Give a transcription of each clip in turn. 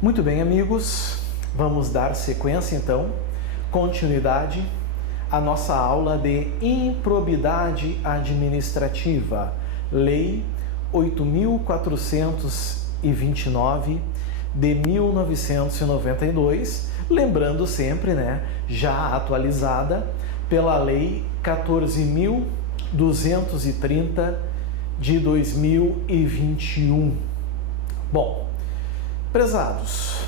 Muito bem, amigos, vamos dar sequência então, continuidade à nossa aula de improbidade administrativa, Lei 8.429 de 1992, lembrando sempre, já atualizada pela Lei 14.230 de 2021. Bom, prezados,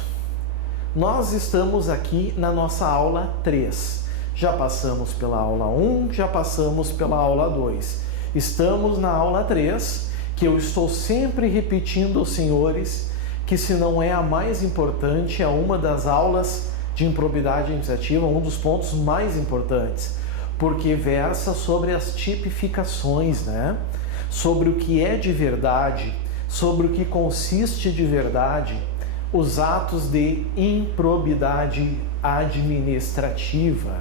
nós estamos aqui na nossa aula 3. Já passamos pela aula 1, já passamos pela aula 2. Estamos na aula 3, que eu estou sempre repetindo aos senhores que, se não é a mais importante, é uma das aulas de improbidade administrativa, um dos pontos mais importantes, porque versa sobre as tipificações, sobre o que é de verdade, sobre o que consiste de verdade os atos de improbidade administrativa.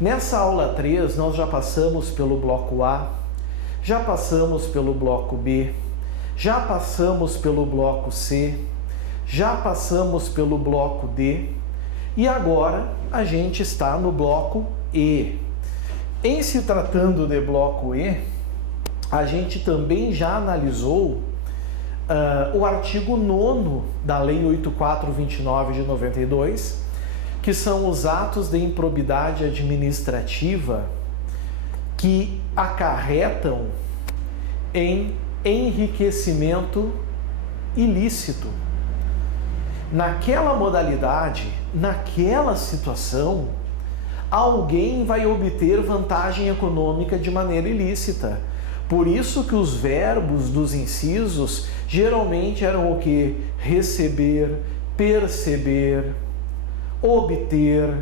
Nessa aula 3, nós já passamos pelo bloco A, já passamos pelo bloco B, já passamos pelo bloco C, já passamos pelo bloco D e agora a gente está no bloco E. Em se tratando de bloco E, a gente também já analisou o artigo 9º da Lei 8.429 de 92, que são os atos de improbidade administrativa que acarretam em enriquecimento ilícito. Naquela modalidade, naquela situação, alguém vai obter vantagem econômica de maneira ilícita. Por isso que os verbos dos incisos geralmente eram o quê? Receber, perceber, obter,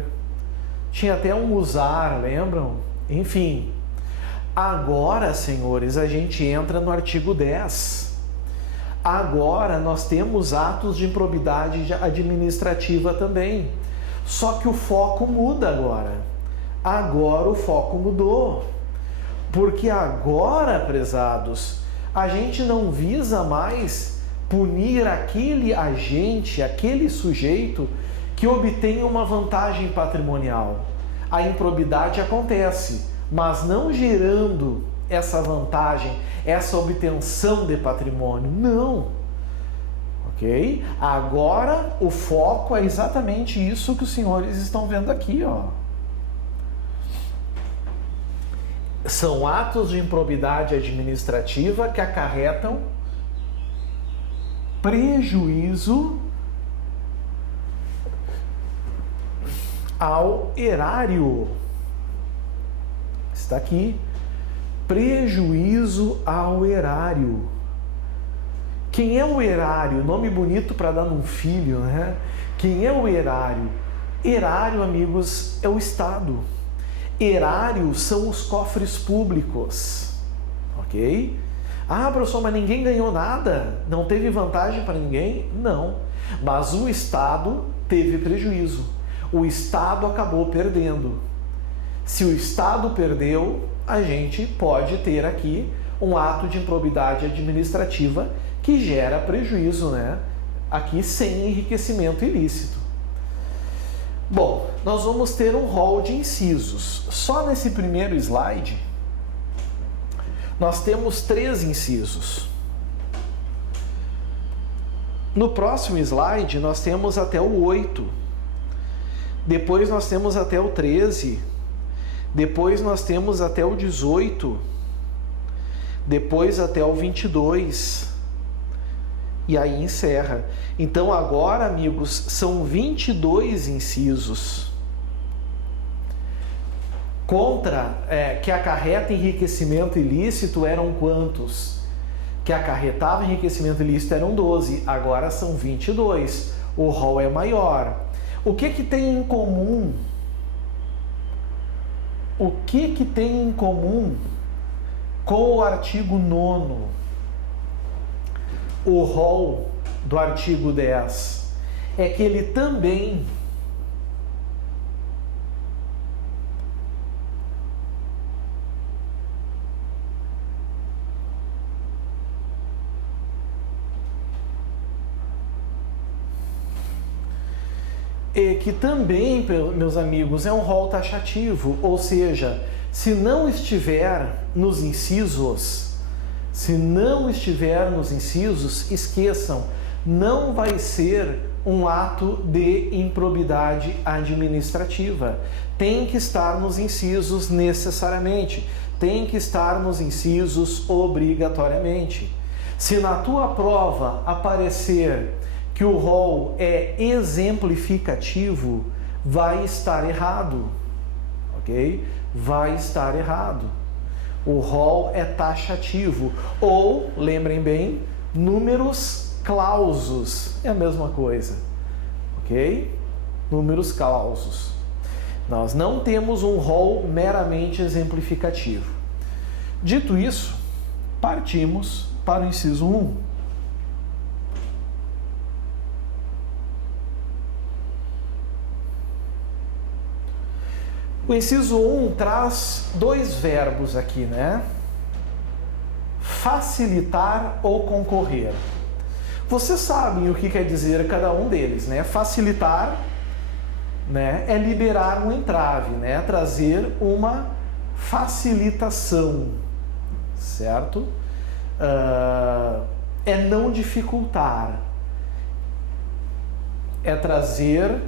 tinha até um usar, lembram? Enfim, agora, senhores, a gente entra no artigo 10. Agora nós temos atos de improbidade administrativa também. Só que o foco muda agora. Agora o foco mudou. Porque agora, prezados, a gente não visa mais punir aquele agente, aquele sujeito que obtém uma vantagem patrimonial. A improbidade acontece, mas não gerando essa vantagem, essa obtenção de patrimônio. Não. Ok? Agora o foco é exatamente isso que os senhores estão vendo aqui, ó. São atos de improbidade administrativa que acarretam prejuízo ao erário. Está aqui. Prejuízo ao erário. Quem é o erário? Nome bonito para dar num filho, Quem é o erário? Erário, amigos, é o Estado. Erário são os cofres públicos, ok? Ah, professor, mas ninguém ganhou nada? Não teve vantagem para ninguém? Não, mas o Estado teve prejuízo. O Estado acabou perdendo. Se o Estado perdeu, a gente pode ter aqui um ato de improbidade administrativa que gera prejuízo, Aqui sem enriquecimento ilícito. Bom, nós vamos ter um rol de incisos. Só nesse primeiro slide, nós temos 3 incisos. No próximo slide, nós temos até o 8. Depois nós temos até o 13. Depois nós temos até o 18. Depois até o 22. E aí encerra. Então agora, amigos, são 22 incisos que acarreta enriquecimento ilícito eram quantos? Que acarretava enriquecimento ilícito eram 12, agora são 22. O rol é maior. O que tem em comum? O que tem em comum com o artigo 9º? O rol do artigo 10 é que ele também que também, meus amigos, é um rol taxativo, ou seja, se não estiver nos incisos, esqueçam, não vai ser um ato de improbidade administrativa. Tem que estar nos incisos necessariamente, tem que estar nos incisos obrigatoriamente. Se na tua prova aparecer que o rol é exemplificativo, vai estar errado, ok? Vai estar errado. O rol é taxativo, ou, lembrem bem, números clausos, é a mesma coisa, ok? Números clausos. Nós não temos um rol meramente exemplificativo. Dito isso, partimos para o inciso 1. O inciso 1 traz dois verbos aqui, né? Facilitar ou concorrer. Vocês sabem o que quer dizer cada um deles, né? Facilitar, né, é liberar um entrave, né? Trazer uma facilitação, certo? É não dificultar, é trazer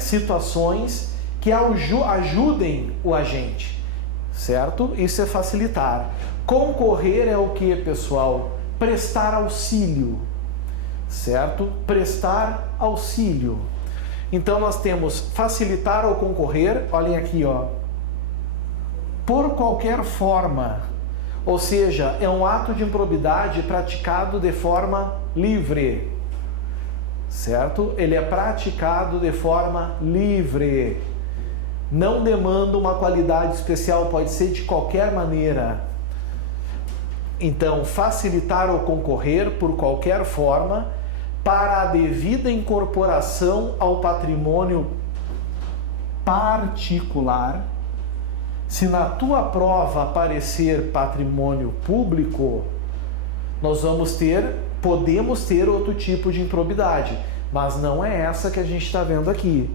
situações que ajudem o agente, certo? Isso é facilitar. Concorrer é o que, pessoal? Prestar auxílio, certo? Prestar auxílio. Então nós temos facilitar ou concorrer, olhem aqui, ó, por qualquer forma, ou seja, é um ato de improbidade praticado de forma livre, certo? Ele é praticado de forma livre, não demanda uma qualidade especial, pode ser de qualquer maneira. Então, facilitar ou concorrer por qualquer forma para a devida incorporação ao patrimônio particular. Se na tua prova aparecer patrimônio público, nós podemos ter outro tipo de improbidade, mas não é essa que a gente está vendo aqui.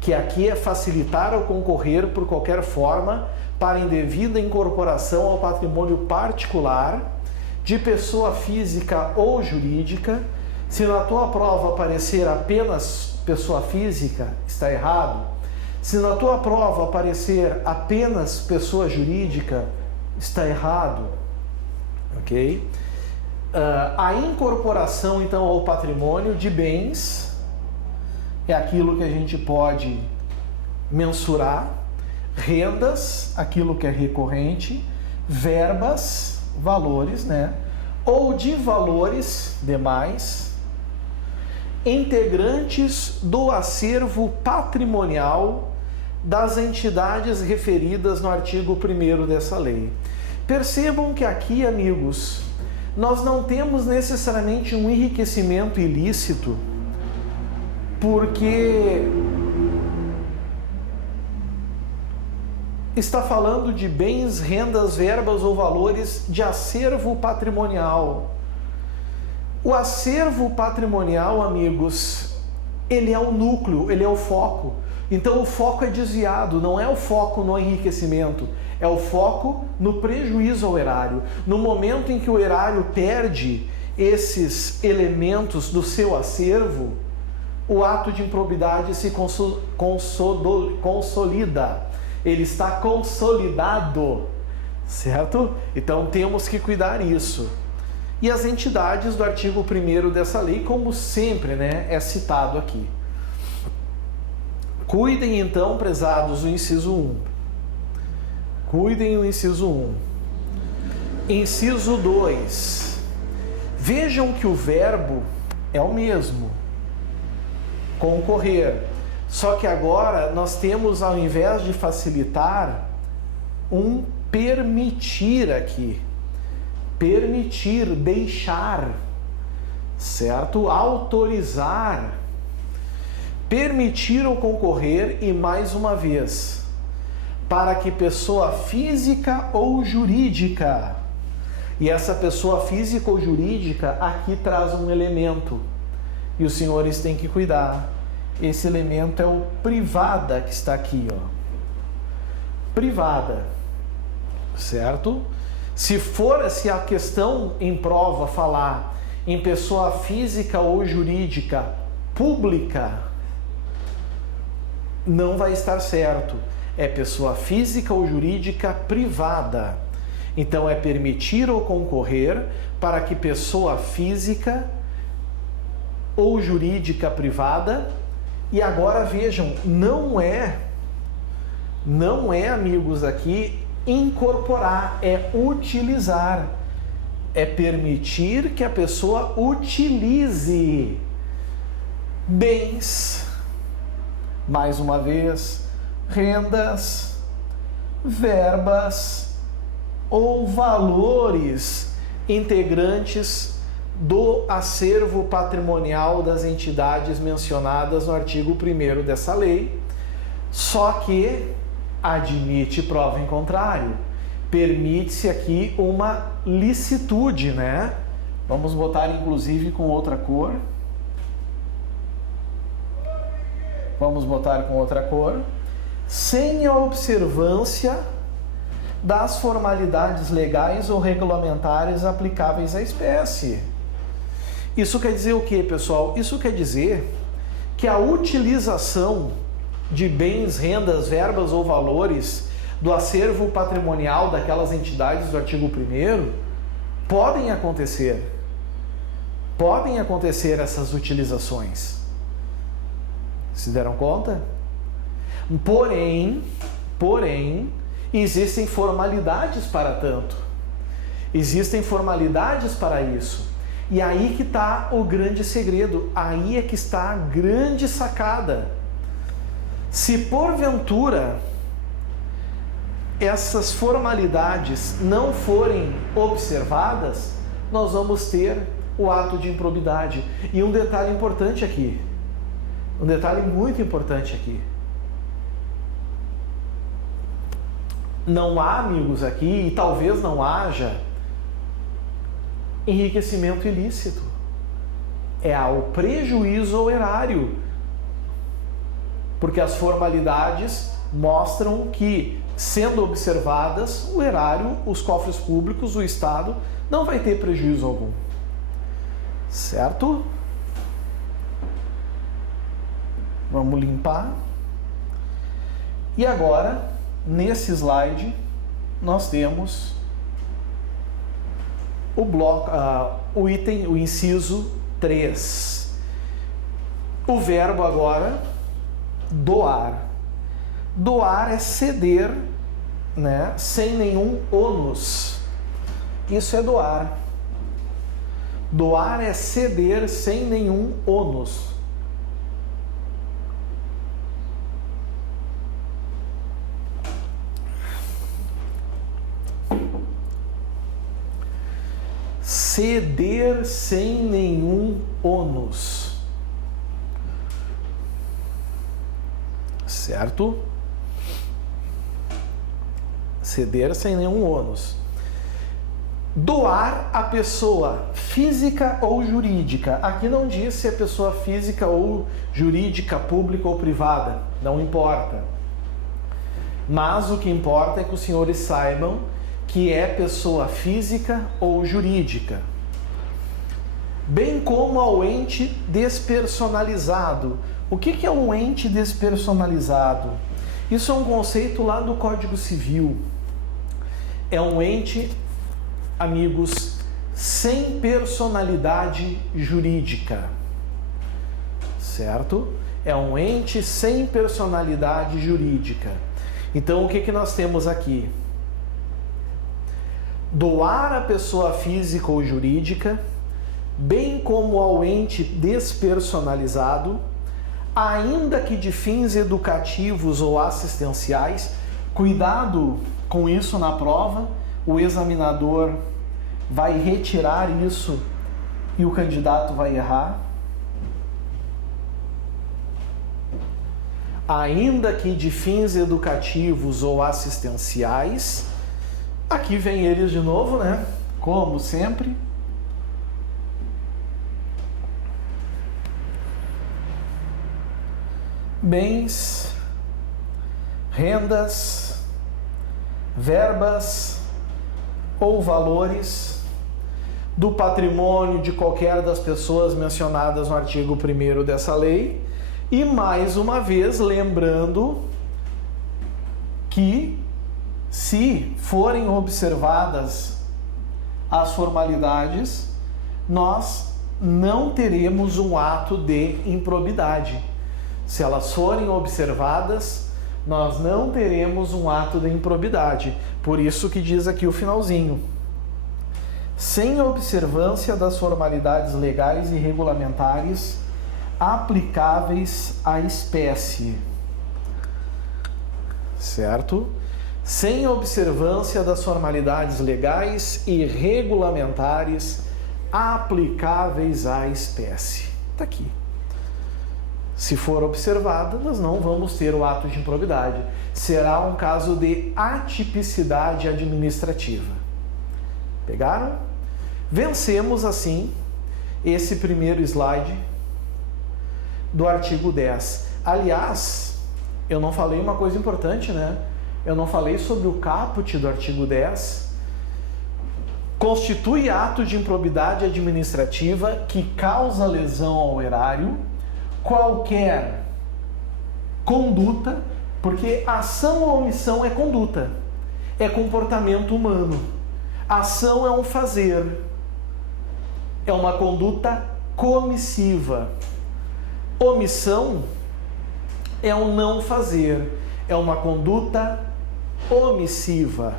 Que aqui é facilitar ou concorrer por qualquer forma para indevida incorporação ao patrimônio particular de pessoa física ou jurídica. Se na tua prova aparecer apenas pessoa física, está errado. Se na tua prova aparecer apenas pessoa jurídica, está errado, ok? A incorporação, então, ao patrimônio de bens é aquilo que a gente pode mensurar, rendas, aquilo que é recorrente, verbas, valores, né? Ou de valores demais, integrantes do acervo patrimonial das entidades referidas no artigo 1º dessa lei. Percebam que aqui, amigos, nós não temos necessariamente um enriquecimento ilícito, porque está falando de bens, rendas, verbas ou valores de acervo patrimonial. O acervo patrimonial, amigos, ele é o núcleo, ele é o foco. Então o foco é desviado, não é o foco no enriquecimento, é o foco no prejuízo ao erário. No momento em que o erário perde esses elementos do seu acervo, o ato de improbidade se consolida. Ele está consolidado, certo? Então temos que cuidar disso. E as entidades do artigo 1º dessa lei, como sempre, né, é citado aqui. Cuidem então, prezados, o inciso 1. Cuidem o inciso 1. Inciso 2. Vejam que o verbo é o mesmo. Concorrer. Só que agora nós temos, ao invés de facilitar, um permitir aqui. Permitir, deixar, certo? Autorizar. Permitir ou concorrer, e mais uma vez, para que pessoa física ou jurídica, e essa pessoa física ou jurídica aqui traz um elemento, e os senhores têm que cuidar. Esse elemento é o privada que está aqui, ó. Privada, certo? Se a questão em prova falar em pessoa física ou jurídica pública, não vai estar certo. É pessoa física ou jurídica privada. Então é permitir ou concorrer para que pessoa física ou jurídica privada. E agora vejam, não é, amigos, aqui incorporar, é utilizar. É permitir que a pessoa utilize bens, mais uma vez, rendas, verbas ou valores integrantes do acervo patrimonial das entidades mencionadas no artigo 1º dessa lei, só que admite prova em contrário. Permite-se aqui uma licitude, né? Vamos botar inclusive com outra cor. Vamos botar com outra cor. Sem a observância das formalidades legais ou regulamentares aplicáveis à espécie. Isso quer dizer o que, pessoal? Isso quer dizer que a utilização de bens, rendas, verbas ou valores do acervo patrimonial daquelas entidades do artigo 1º podem acontecer. Podem acontecer essas utilizações. Se deram conta? Porém, existem formalidades para tanto. Existem formalidades para isso. E aí que está o grande segredo, aí é que está a grande sacada. Se porventura essas formalidades não forem observadas, nós vamos ter o ato de improbidade. E um detalhe importante aqui, um detalhe muito importante aqui. Não há, amigos, aqui, e talvez não haja, enriquecimento ilícito. É ao prejuízo ao erário. Porque as formalidades mostram que, sendo observadas, o erário, os cofres públicos, o Estado, não vai ter prejuízo algum. Certo? Vamos limpar. E agora, nesse slide, nós temos o bloco, o item, o inciso 3. O verbo agora, doar. Doar é ceder, né, sem nenhum ônus. Isso é doar. Doar é ceder sem nenhum ônus. Ceder sem nenhum ônus. Certo? Ceder sem nenhum ônus. Doar a pessoa física ou jurídica. Aqui não diz se é pessoa física ou jurídica, pública ou privada. Não importa. Mas o que importa é que os senhores saibam que é pessoa física ou jurídica. Bem como ao ente despersonalizado. O que é um ente despersonalizado? Isso é um conceito lá do Código Civil. É um ente, amigos, sem personalidade jurídica. Certo? É um ente sem personalidade jurídica. Então, o que nós temos aqui? Doar a pessoa física ou jurídica, bem como ao ente despersonalizado, ainda que de fins educativos ou assistenciais. Cuidado com isso na prova, o examinador vai retirar isso e o candidato vai errar. Ainda que de fins educativos ou assistenciais. Aqui vem eles de novo, né? Como sempre. bens, rendas, verbas ou valores do patrimônio de qualquer das pessoas mencionadas no artigo 1º dessa lei. E mais uma vez, lembrando que, se forem observadas as formalidades, nós não teremos um ato de improbidade. Se elas forem observadas, nós não teremos um ato de improbidade. Por isso que diz aqui o finalzinho: sem observância das formalidades legais e regulamentares aplicáveis à espécie. Certo? Sem observância das formalidades legais e regulamentares aplicáveis à espécie. Está aqui. Se for observada, nós não vamos ter o ato de improbidade. Será um caso de atipicidade administrativa. Pegaram? Vencemos, assim, esse primeiro slide do artigo 10. Aliás, eu não falei uma coisa importante, né? Eu não falei sobre o caput do artigo 10. Constitui ato de improbidade administrativa que causa lesão ao erário qualquer conduta, porque ação ou omissão é conduta, é comportamento humano. Ação é um fazer, é uma conduta comissiva. Omissão é um não fazer, é uma conduta omissiva,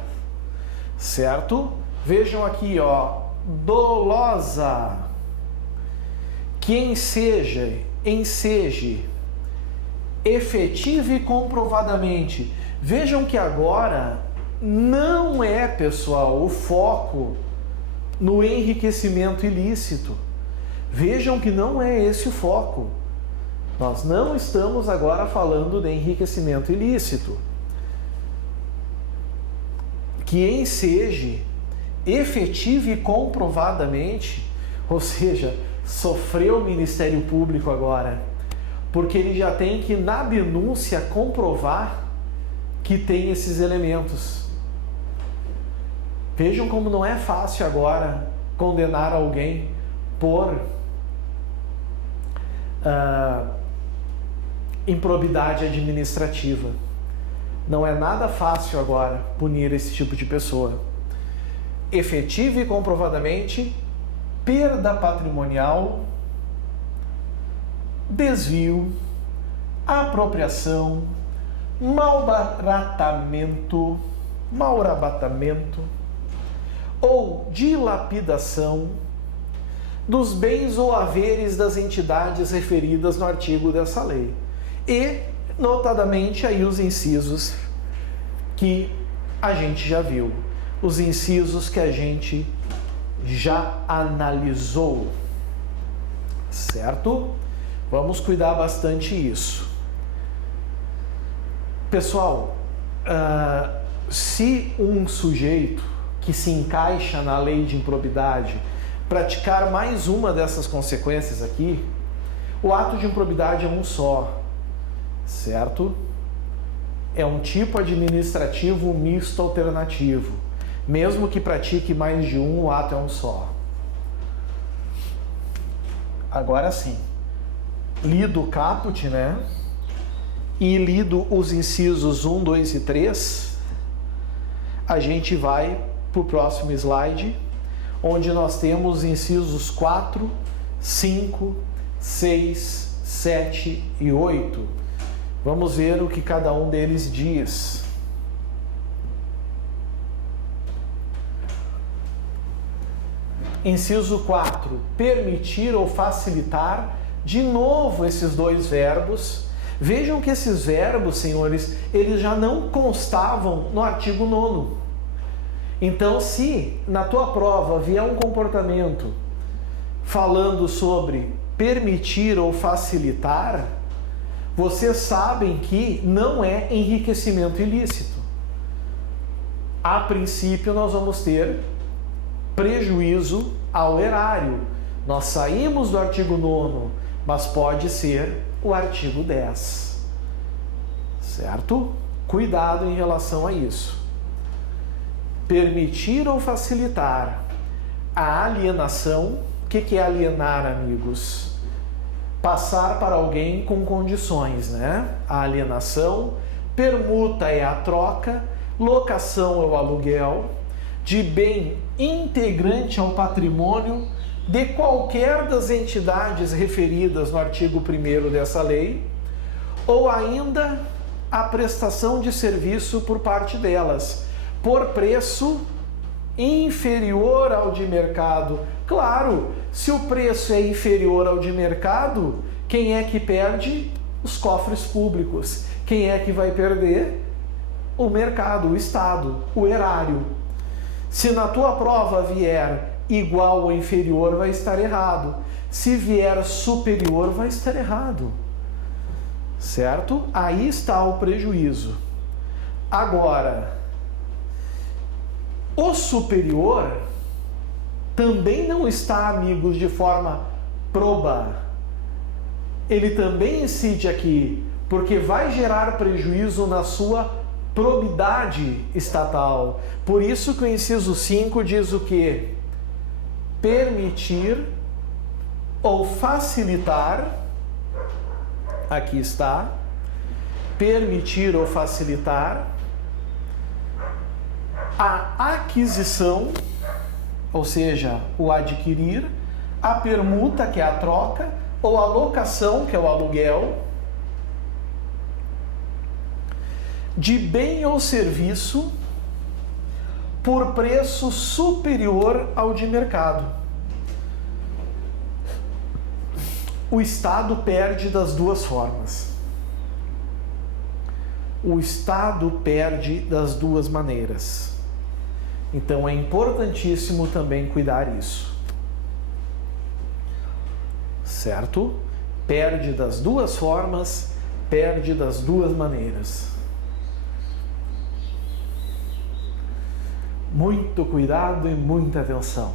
certo? Vejam aqui, ó, dolosa, que enseje, efetiva e comprovadamente. Vejam que agora não é, pessoal, o foco no enriquecimento ilícito. Vejam que não é esse o foco. Nós não estamos agora falando de enriquecimento ilícito. Que enseje efetiva e comprovadamente, ou seja, sofreu o Ministério Público agora, porque ele já tem que, na denúncia, comprovar que tem esses elementos. Vejam como não é fácil agora condenar alguém por improbidade administrativa. Não é nada fácil agora punir esse tipo de pessoa. Efetiva e comprovadamente, perda patrimonial, desvio, apropriação, malbaratamento ou dilapidação dos bens ou haveres das entidades referidas no artigo dessa lei. E, notadamente, aí os incisos que a gente já viu, os incisos que a gente já analisou, certo? Vamos cuidar bastante isso. Pessoal, se um sujeito que se encaixa na lei de improbidade praticar mais uma dessas consequências aqui, o ato de improbidade é um só, certo? É um tipo administrativo misto alternativo. Mesmo que pratique mais de um, o ato é um só. Agora sim, lido o caput, né? E lido os incisos 1, 2 e 3, a gente vai para o próximo slide, onde nós temos os incisos 4, 5, 6, 7 e 8. Vamos ver o que cada um deles diz. Inciso 4, permitir ou facilitar. De novo esses dois verbos. Vejam que esses verbos, senhores, eles já não constavam no artigo 9º. Então, se na tua prova vier um comportamento falando sobre permitir ou facilitar, vocês sabem que não é enriquecimento ilícito. A princípio, nós vamos ter prejuízo ao erário. Nós saímos do artigo 9º, mas pode ser o artigo 10. certo? Cuidado em relação a isso. Permitir ou facilitar a alienação. O que é alienar, amigos? Passar para alguém com condições, né? A alienação. Permuta é a troca, locação é o aluguel, de bem integrante ao patrimônio de qualquer das entidades referidas no artigo 1º dessa lei, ou ainda a prestação de serviço por parte delas, por preço inferior ao de mercado. Claro, se o preço é inferior ao de mercado, quem é que perde? Os cofres públicos. Quem é que vai perder? O mercado, o Estado, o erário. Se na tua prova vier igual ou inferior, vai estar errado. Se vier superior, vai estar errado. Certo? Aí está o prejuízo. Agora, o superior também não está, amigos, de forma proba. Ele também incide aqui, porque vai gerar prejuízo na sua probidade estatal. Por isso que o inciso 5 diz o quê? Permitir ou facilitar, aqui está, permitir ou facilitar a aquisição, ou seja, o adquirir, a permuta, que é a troca, ou a locação, que é o aluguel, de bem ou serviço por preço superior ao de mercado. O Estado perde das duas formas. O Estado perde das duas maneiras. Então é importantíssimo também cuidar isso. Certo? Perde das duas formas, perde das duas maneiras. Muito cuidado e muita atenção.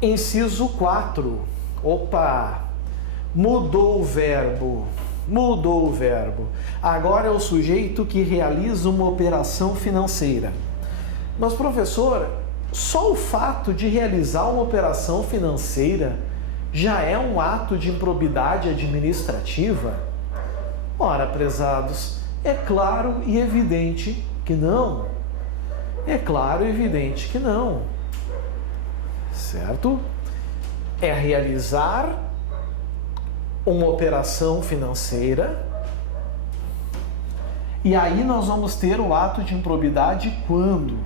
Inciso 4. Opa! Mudou o verbo. Mudou o verbo. Agora é o sujeito que realiza uma operação financeira. Mas, professor, só o fato de realizar uma operação financeira já é um ato de improbidade administrativa? Ora, prezados, é claro e evidente que não. É claro e evidente que não. Certo? É realizar uma operação financeira e aí nós vamos ter o ato de improbidade quando?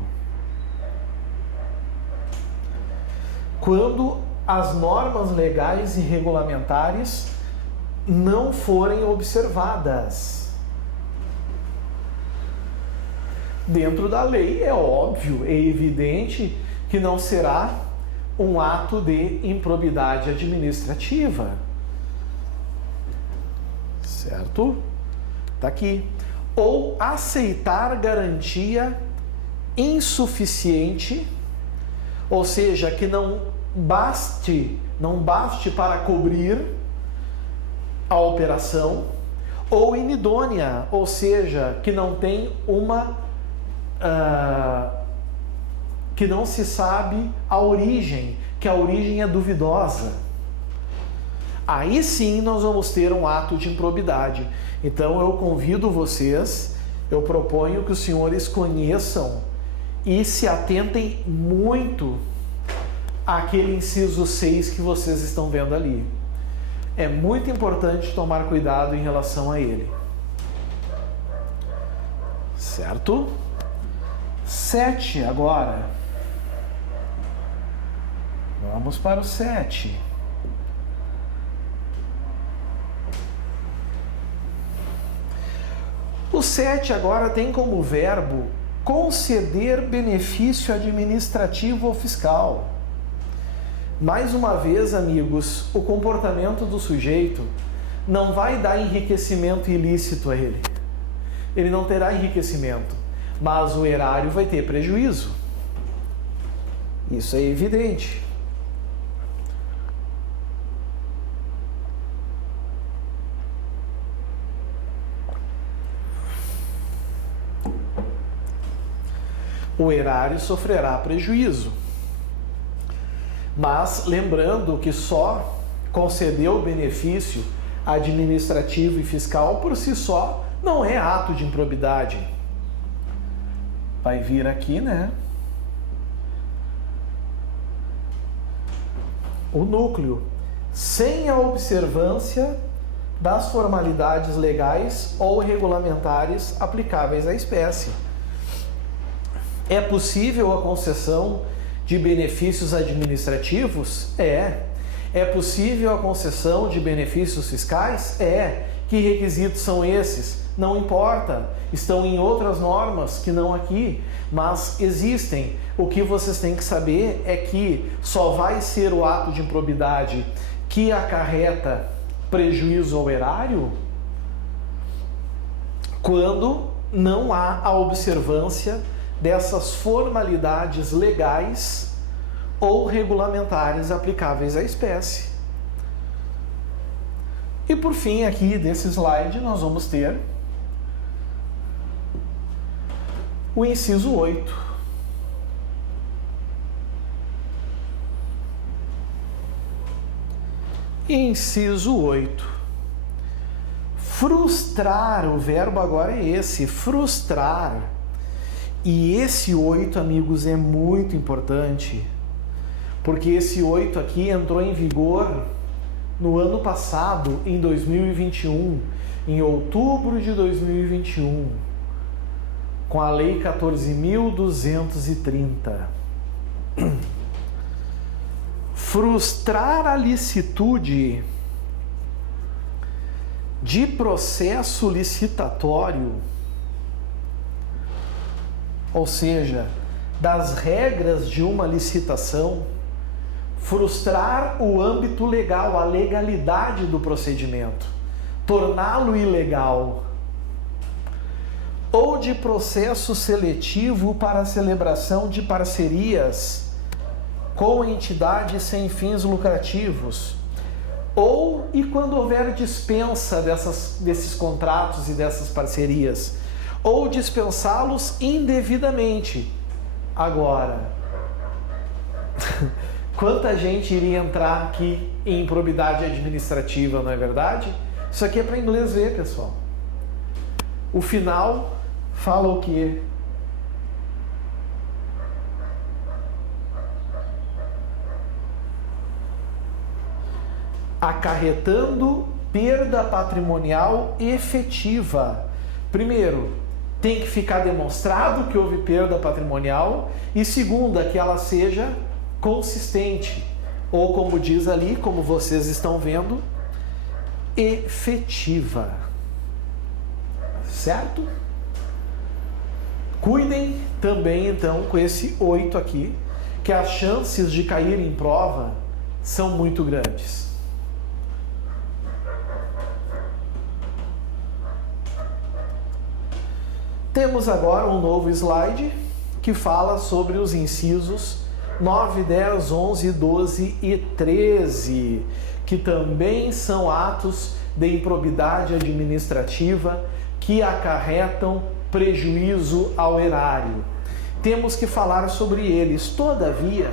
Quando as normas legais e regulamentares não forem observadas. Dentro da lei é óbvio, é evidente que não será um ato de improbidade administrativa. Certo? Tá aqui. Ou aceitar garantia insuficiente, ou seja, que não baste para cobrir a operação, ou inidônea, ou seja, que não tem que não se sabe a origem, que a origem é duvidosa. Aí sim nós vamos ter um ato de improbidade. Então eu convido vocês, eu proponho que os senhores conheçam e se atentem muito àquele inciso 6 que vocês estão vendo ali. É muito importante tomar cuidado em relação a ele. Certo? 7 agora. Vamos para o 7. O 7 agora tem como verbo conceder benefício administrativo ou fiscal. Mais uma vez, amigos, o comportamento do sujeito não vai dar enriquecimento ilícito a ele. Ele não terá enriquecimento, mas o erário vai ter prejuízo. Isso é evidente. o erário sofrerá prejuízo. Mas lembrando que só conceder o benefício administrativo e fiscal por si só não é ato de improbidade. Vai vir aqui, né? O núcleo, sem a observância das formalidades legais ou regulamentares aplicáveis à espécie. É possível a concessão de benefícios administrativos? É. É possível a concessão de benefícios fiscais? É. Que requisitos são esses? Não importa. Estão em outras normas que não aqui, mas existem. O que vocês têm que saber é que só vai ser o ato de improbidade que acarreta prejuízo ao erário quando não há a observância dessas formalidades legais ou regulamentares aplicáveis à espécie. E por fim, aqui desse slide, nós vamos ter o inciso 8. Inciso 8. Frustrar, o verbo agora é esse, frustrar. E esse 8, amigos, é muito importante, porque esse 8 aqui entrou em vigor no ano passado, em 2021, em outubro de 2021, com a Lei 14.230. Frustrar a licitude de processo licitatório, ou seja, das regras de uma licitação, frustrar o âmbito legal, a legalidade do procedimento, torná-lo ilegal, ou de processo seletivo para a celebração de parcerias com entidades sem fins lucrativos, ou e quando houver dispensa desses contratos e dessas parcerias, ou dispensá-los indevidamente. Agora, quanta gente iria entrar aqui em improbidade administrativa, não é verdade? Isso aqui é para inglês ver, pessoal. O final fala o quê? Acarretando perda patrimonial efetiva. Primeiro, tem que ficar demonstrado que houve perda patrimonial, e segunda, que ela seja consistente, ou como diz ali, como vocês estão vendo, efetiva. Certo? Cuidem também então com esse 8 aqui, que as chances de cair em prova são muito grandes. Temos agora um novo slide que fala sobre os incisos 9, 10, 11, 12 e 13, que também são atos de improbidade administrativa que acarretam prejuízo ao erário. Temos que falar sobre eles. Todavia,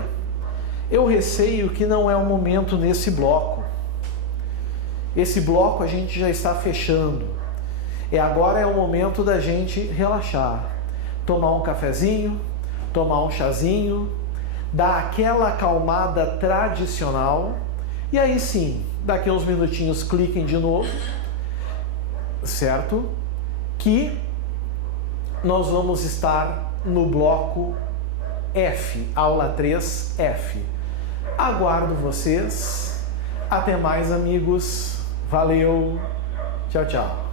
eu receio que não é o momento nesse bloco. Esse bloco a gente já está fechando. Agora é o momento da gente relaxar, tomar um cafezinho, tomar um chazinho, dar aquela acalmada tradicional, e aí sim, daqui a uns minutinhos cliquem de novo, certo? Que nós vamos estar no bloco F, aula 3F. Aguardo vocês. Até mais, amigos. Valeu. Tchau, tchau.